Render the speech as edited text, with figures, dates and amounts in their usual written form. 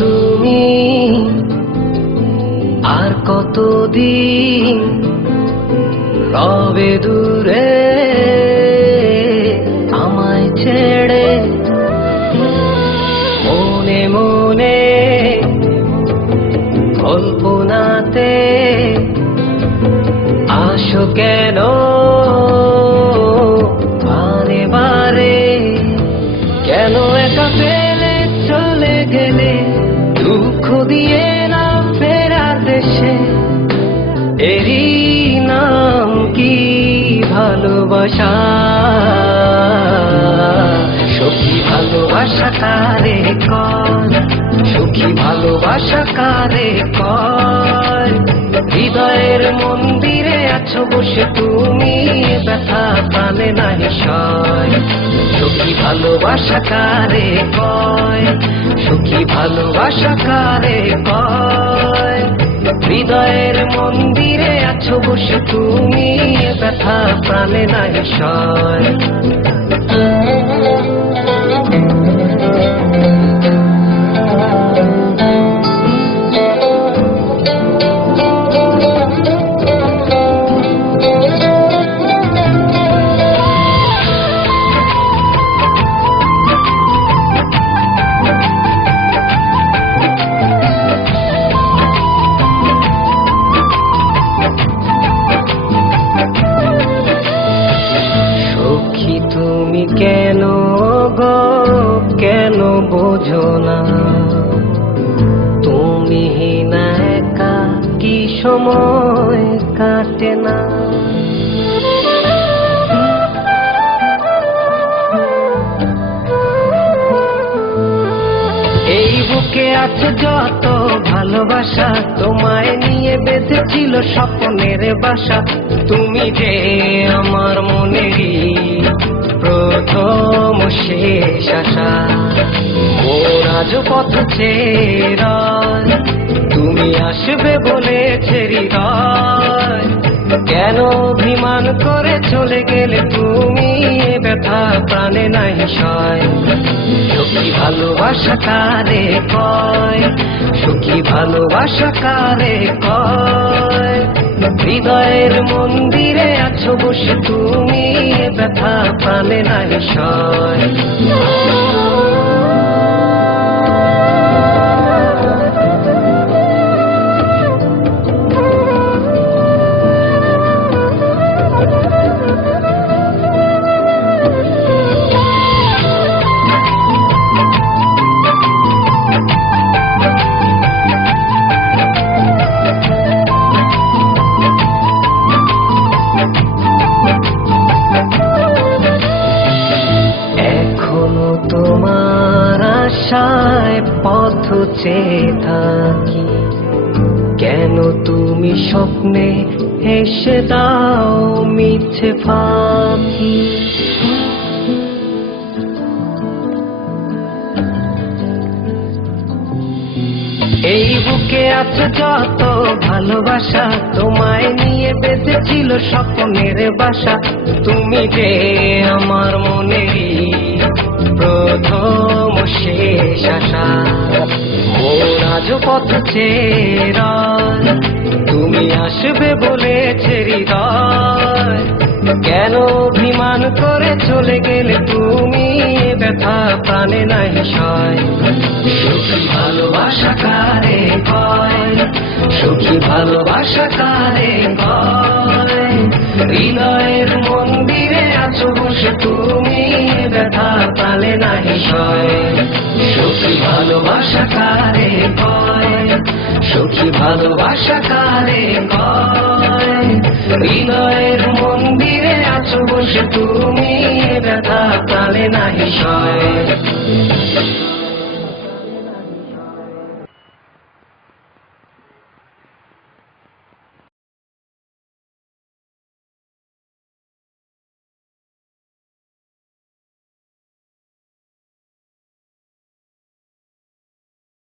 তুমি আর কতদিন রবে দূরে আমায় ছেড়ে মনে মনে কল্পনাতে আসো কেন বারে বারে কেন একা ফেলে চলে গেলে দুঃখ দিয়ে না ফেরার দেশে এরই নাম কি ভালোবাসা সখী ভালোবাসা কারে কয় সখী ভালোবাসা কারে কয় হৃদয়ের মন্দিরে আছো বসে তুমি ব্যথা প্রাণে নাহি সয় সখী ভালোবাসা কারে কয় সখী ভালোবাসা কারে কয় হৃদয়ের মন্দিরে আছো বসে তুমি ব্যথা প্রাণে নাহি সয় তুমি কেন গো কেন বোঝো না তুমি না একা কি সময় কাটে না এই বুকে আছে যত ভালোবাসা তোমায় নিয়ে বেঁধেছিল স্বপ্নের বাসা তুমি যে আমার মনেরই প্রথম শেষ আশা মোর আজ পথ চেরা তুমি আসবে বলেছে হৃদয় কেন অভিমান করে চলে গেলে তুমি ব্যথা প্রাণে নাই সয় সখী ভালোবাসা কারে কয় সখী ভালোবাসা কারে কয় হৃদয়ের মন্দিরে আছো বসে তুমি ব্যথা প্রাণে নাই সয় তোমার আশায় পথ চেয়ে থাকি কেন তুমি স্বপ্নে হেসে দাও মিছে ফাঁকি এই বুকে আছে যত ভালোবাসা তোমায় নিয়ে বেঁধেছিল স্বপ্নের বাসা তুমি যে আমার মনেরই প্রথম শেষ আশা মোর আজ পথ চেরা তুমি আসবে বলেছে হৃদয় কেন অভিমান করে চলে গেলে তুমি ব্যথা প্রাণে নাই সয় সখী ভালোবাসা কারে কয় সখী ভালোবাসা কারে কয় হৃদয়ের মন্দিরে আছো বসে তুমি ব্যথা তালে নাহি সয়। সখী ভালোবাসা কারে কয়, সখী ভালোবাসা কারে কয়। হৃদয়ের মন্দিরে আছো বসে তুমি, ব্যথা তালে নাহি সয়।